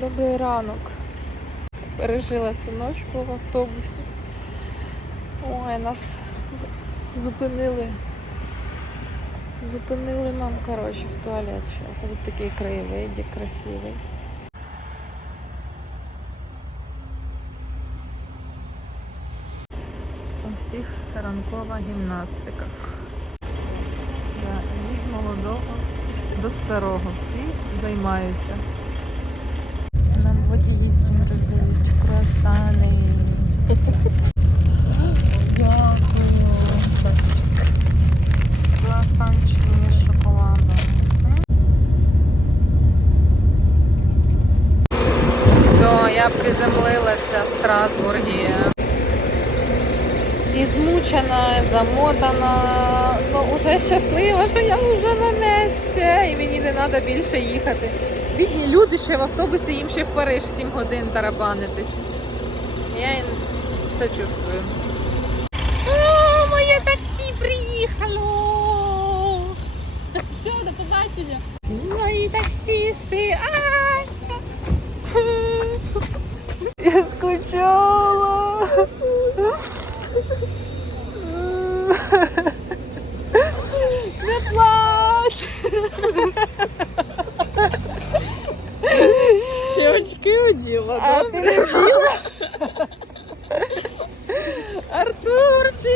Добрий ранок. Пережила цю ночку в автобусі. Ой, нас зупинили. Зупинили нам, коротше, в туалет. Зараз тут такий краєвидик красивий. У всіх ранкова гімнастика. Да, молодого до старого. Всі займаються. Нам водії всім роздають круасани. Дякую. Круасанчики з шоколадом. Все, я приземлилася в Страсбургі. І змучена, замотана, ну вже щаслива, що я вже на місці і мені не треба більше їхати. Бідні люди ще в автобусі, їм ще в Париж 7 годин тарабанитись. Я все чувствую. О, моє таксі приїхало! Все, до побачення. Мої таксісти! Я скучала. Не плач! Я оділа. А ти не вділа? Артурчик!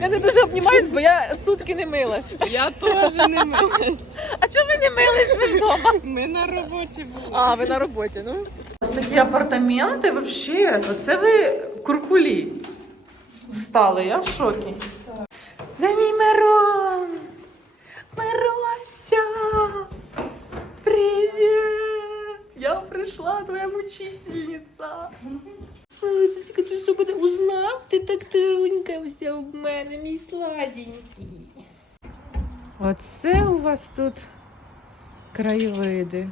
Я не дуже обнімаюсь, бо я сутки не милась. Я теж не милась. А чого ви не мились ви ж вдома? Ми на роботі були. А, ви на роботі, ну. Ось такі апартаменти вообще. Оце ви куркулі стали, я в шокі. Де мій Мирон? Мирося! Привіт! Я прийшла, твоя мучительниця. Тільки ти що буде узнав? Ти так тирунькався в мене, мій сладенький. Оце у вас тут краєвиди.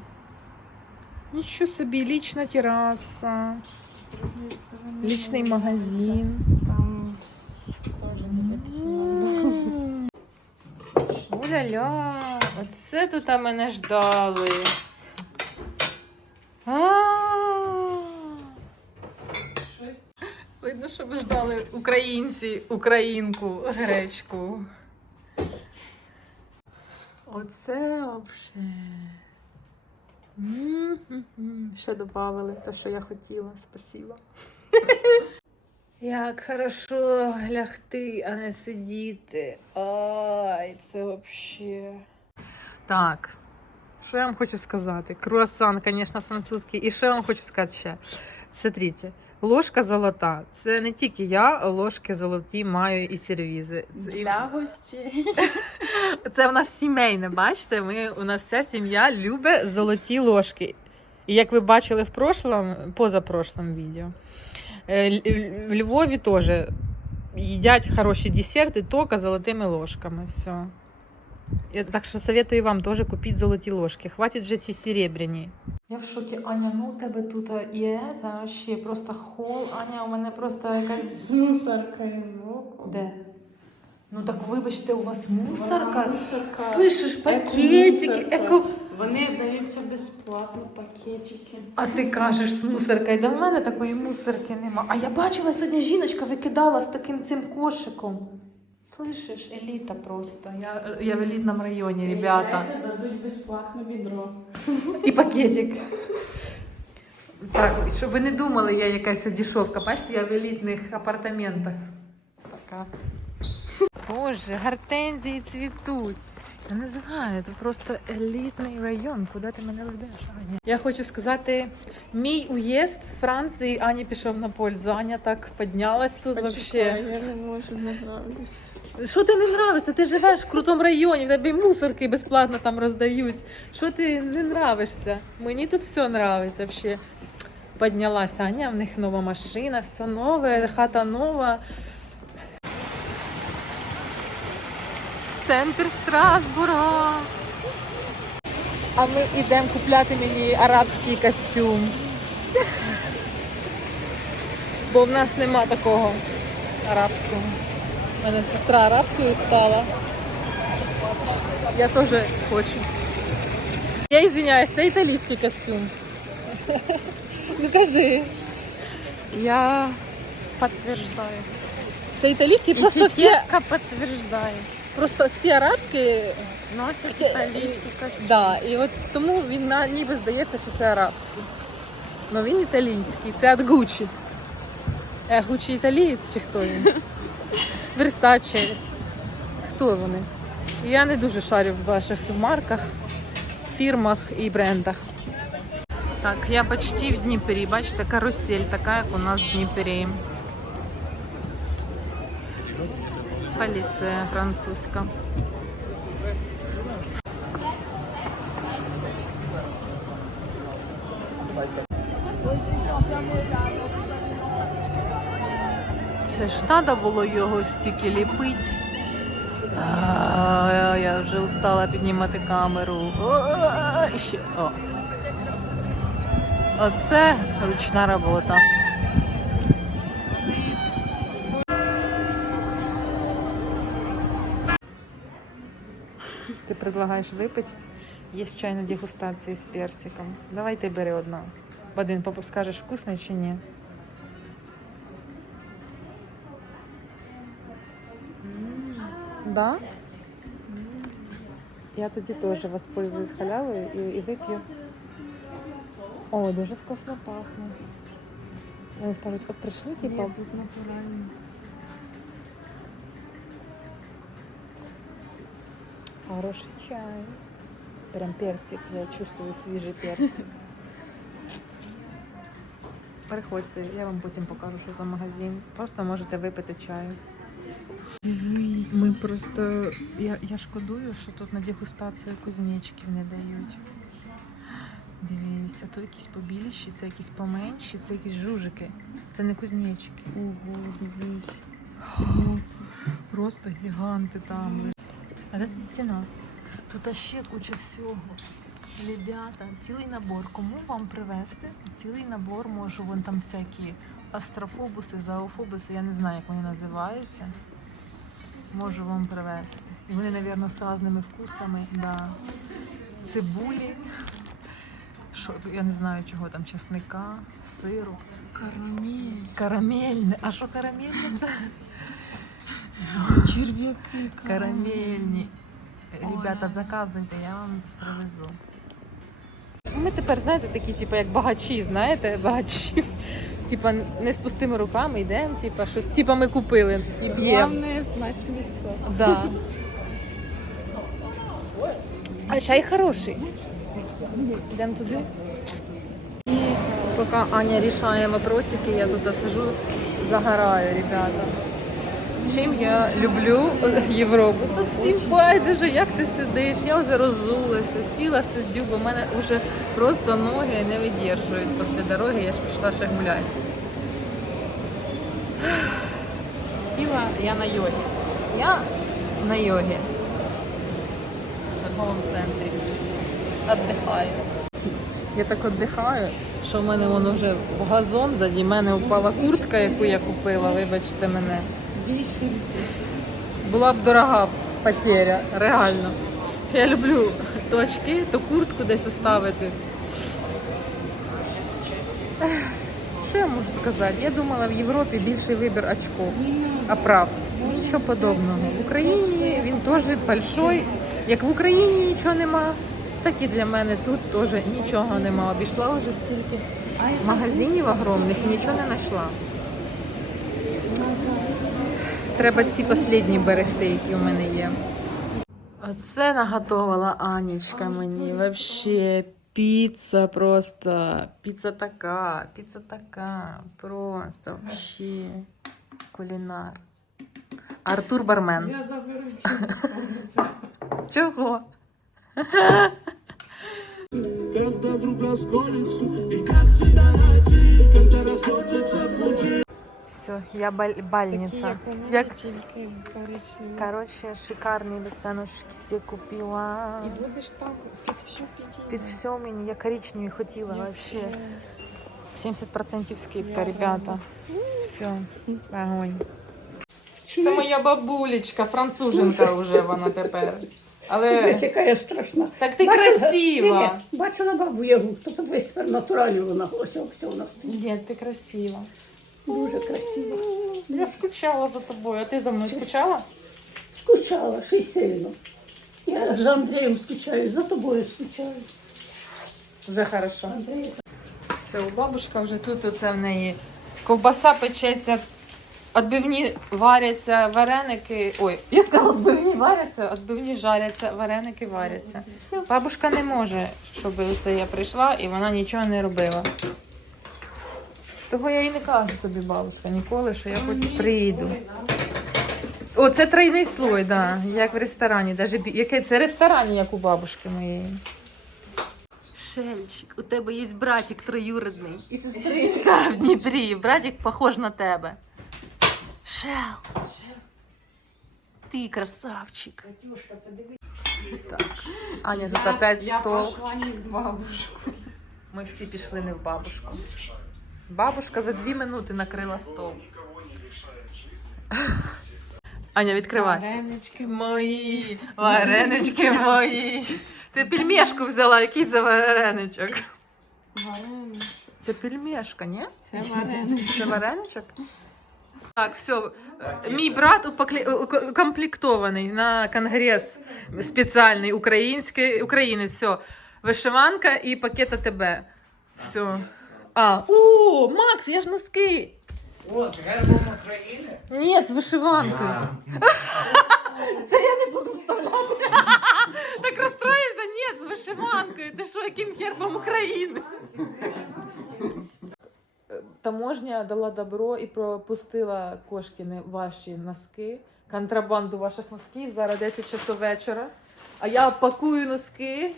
Нічого собі, лічна тераса, лічний магазин. Там теж М. О-ля-ля, оце тут а мене ждали. А. Щось. Видно, що ви ждали українці, українку, гречку. Оце вообще. Ще додали те, що я хотіла. Спасибо. Як хорошо лягти, а не сидіти. Ай, це вообще. Так. Що я вам хочу сказати? Круасан, звісно, французький. І що я вам хочу сказати ще? Смотрите, ложка золота. Це не тільки я, ложки золоті маю і сервізи. Це, Для гостей. це в нас сімейне, бачите? Ми, у нас вся сім'я любить золоті ложки. І як ви бачили в прошлом, позапрошлом відео, е, в Львові теж їдять хороші десерти тільки золотими ложками. Все. Я- Так що советую вам теж купіть золоті ложки. Хватить вже ці серебряні. Я в шокі, Аня, ну у тебе тут є та ще просто хол. Аня, у мене просто якась. З мусоркою збоку. Де? Ну так вибачте, у вас мусорка. мусорка. Слышиш, пакетики, еко. Вони даються безплатно, пакетики. А ти кажеш з мусоркою, да в мене такої мусорки нема. А я бачила сьогодні жіночка викидала з таким цим кошиком. Слышиш, еліта просто. Я, я в елітному районі, ребята. Дадуть безплатно відро. І пакетик. Так, щоб ви не думали, я якась дешевка. Бачите, я в елітних апартаментах. Така. Боже, гортензії цвітуть. Я не знаю, це просто елітний район. Куди ти мене ведеш, Аня? Я хочу сказати, мій уїзд з Франції Ані пішов на пользу. Аня так піднялась тут вообще. я не можу, не нравлюсь. Що ти не нравишся? Ти живеш в крутому районі, в тебе мусорки безплатно там роздають. Що ти не нравишся? Мені тут все нравиться взагалі. Піднялася Аня, в них нова машина, все нове, хата нова. Центр Страсбура. А ми йдемо купляти мені арабський костюм. Бо в нас нема такого арабського. У мене сестра арабкою стала. Я теж хочу. Я извиняюсь, це італійський костюм. Ну кажи. Я подтверждаю. Це італійський, просто всі, подтверждает. Просто всі арабки. Носят Те- итальянский костюм. Да, і от тому він на, ніби здається, що це арабський. Ну він італійський, це від Гуччі. Е, Гуччі італієць чи хто він? Версаче. Хто вони? Я не дуже шарю в ваших марках, фірмах і брендах. Так, я почти в Дніпрі. Бачите, карусель така, як у нас в Дніпрі. Поліція французька. Це ж треба було його стільки ліпити. Я вже устала піднімати камеру. О, ще- О. Оце ручна робота. Предлагаєш випити? Є чайна дегустація з персиком. Давай ти бери одну. Вадим, папа, скажеш, вкусний чи ні? Да? Я тоді теж воспользуюсь халявою і, і вип'ю. О, дуже вкусно пахне. Вони скажуть, от прийшли, типа, тут натурально. Хороший чай. Прям персик, я чувствую свіжий персик. Приходьте, я вам потім покажу, що за магазин. Просто можете випити чаю. Ми просто. Я, я шкодую, що тут на дегустацію кузнечків не дають. Дивіться, тут якісь побільші, це якісь поменші, це якісь жужики. Це не кузнечики. Ого, дивись. Просто гіганти там. А де тут ціна? Тут ще куча всього. Ребята, цілий набор. Кому вам привезти? Цілий набор можу, вон там всякі астрофобуси, зоофобуси, я не знаю, як вони називаються. Можу вам привезти. І вони, мабуть, з різними вкусами. Да. Цибулі. Що, я не знаю, чого там, чесника, сиру. Карамель. Карамельне. А що карамельне це? Черв'яки. Карамельні. Ребята, заказуйте, я вам привезу. Ми тепер, знаєте, такі, типу, як багачі, знаєте, багачі. Типа не з пустими руками йдемо, типа щось, типа ми купили і п'ємо. Главное знать место. Да. А чай хороший. Йдемо туди. Поки Аня рішає вопросики, я тут сижу, загораю, ребята. Чим я люблю Європу? Тут всім байдуже, як ти сидиш, я вже розулася, сіла сидю, бо в мене вже просто ноги не видержують після дороги, я ж пішла ще гуляти. Сіла я на йогі. Я на йогі. В торговому центрі. Отдихаю. Я так віддихаю, що в мене воно вже в газон, заді мене впала куртка, яку я купила, вибачте мене. Була б дорога потеря, реально. Я люблю то очки, то куртку десь оставити. Що я можу сказати? Я думала, в Європі більший вибір очков, оправ. Нічого подобного. В Україні він теж большой. Як в Україні нічого нема, так і для мене тут теж нічого нема. Обійшла вже стільки магазинів огромних, нічого не знайшла. Треба ці останні берегти, які у мене є. Оце наготовила Анічка мені. Вообще піца просто. Піца така, піца така. Просто вообще кулінар. Артур Бармен. Я заберу телефон. Чого? Когда друга сколится И как всегда найти я бальниця. як у тільки коричневі. Короче, шикарні лисеночки всі купила. І будеш так під всю підійти. Під все мені, я коричневі хотіла вообще. 70% скидка, Я ребята. Все, огонь. Це моя бабулечка, француженка вже вона тепер. Але Дивись, яка я страшна. так ти Бачила- красива. Ні, ні, Бачила бабу Ягу, то тепер натуралі вона ось ось вона стоїть. Ні, ти красива. Дуже красива. Я скучала за тобою, а ти за мною скучала? Скучала, ще й сильно. Я за Андрієм скучаю, за тобою скучаю. Вже хорошо. Андрій, Все, у бабушка вже тут оце в неї. Ковбаса печеться, відбивні варяться, вареники. Ой, я сказала, відбивні варяться, відбивні жаряться, вареники варяться. Бабушка не може, щоб це я прийшла і вона нічого не робила. Того я і не кажу тобі, бабушка, ніколи, що я хоч прийду. О, це тройний слой, да, як в ресторані. Даже, бі- яке це ресторані, як у бабушки моєї. Шельчик, у тебе є братик троюрідний і сестричка в Дніпрі. Братик похож на тебе. Шел. Ти красавчик. Катюшка, Так. Аня, тут опять Я стол. пошла не в бабушку. Ми всі пішли не в бабушку. Бабушка за дві минути накрила стол. Аня, відкривай. Варенички. Мої варенички мої. Ти пельмешку взяла, який це вареничок? Варенички. Це пельмешка, ні? Це варенички. Це вареничок? Так, все. Мій брат укомплектований на конгрес спеціальний український, українець. Все. Вишиванка і пакет АТБ. Все. А, о, Макс, я ж носки. О, з гербом України? Ні, з вишиванкою. Це я не буду вставляти. Так розстроївся, ні, з вишиванкою. Ти що, яким гербом України? Таможня дала добро і пропустила кошкіни ваші носки, контрабанду ваших носків. Зараз 10 часов вечора. А я пакую носки.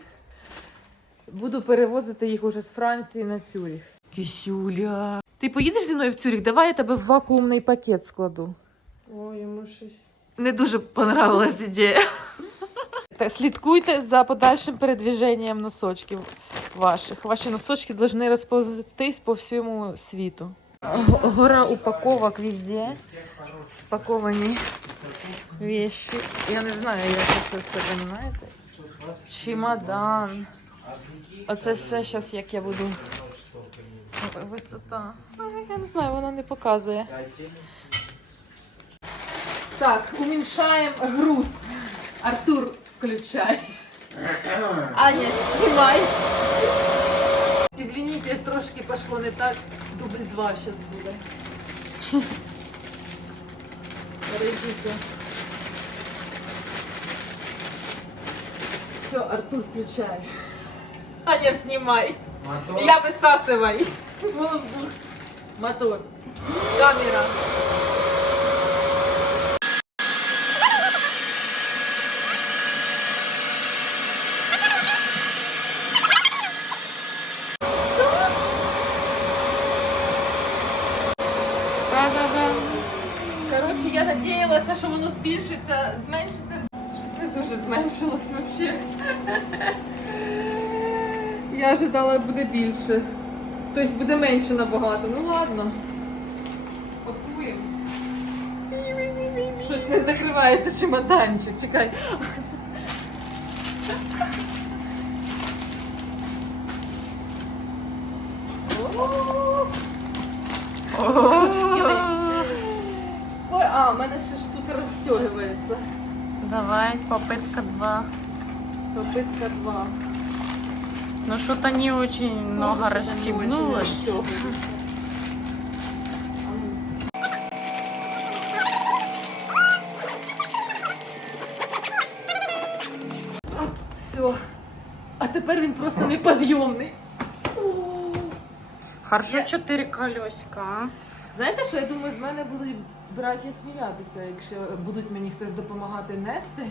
Буду перевозити їх уже з Франції на Цюріх. Кисюля. Ти поїдеш зі мною в Цюріх? Давай я тебе в вакуумний пакет складу. Ой, йому щось. Не дуже понравилась ідея. Та Слідкуйте за подальшим передвіженням носочків ваших. Ваші носочки повинні розповзтись по всьому світу. Гора упаковок везде. Спаковані вещи. Я не знаю, як це все розумієте. Чемодан. Оце все зараз, як я буду. Ой, Висота. Я не знаю, вона не показує. Так, уменьшаем груз. Артур, включай. Аня, снимай. Извините, трошки пошло не так. Дубль два сейчас буде. Подождите. Все, Артур, включай. Аня, снимай. Мотор. Я высасывай. Воздух. Мотор. Камера. Коротше, я надіялася, що воно збільшиться, зменшиться. Щось не дуже зменшилось взагалі. Я ожидала, буде більше. Тобто буде менше набагато. Ну ладно. Пакуємо. Щось не закривається чемоданчик. Чекай. Ой, а, у мене ще штука розстегивається. Давай, попытка два. Попитка 2. Ну что-то не очень много расстегнулось. Все. А тепер він просто неподйомний. Хорошо, Я- четыре колесика. а? Знаєте, що я думаю, з мене будуть братія сміятися, якщо будуть мені хтось допомагати нести.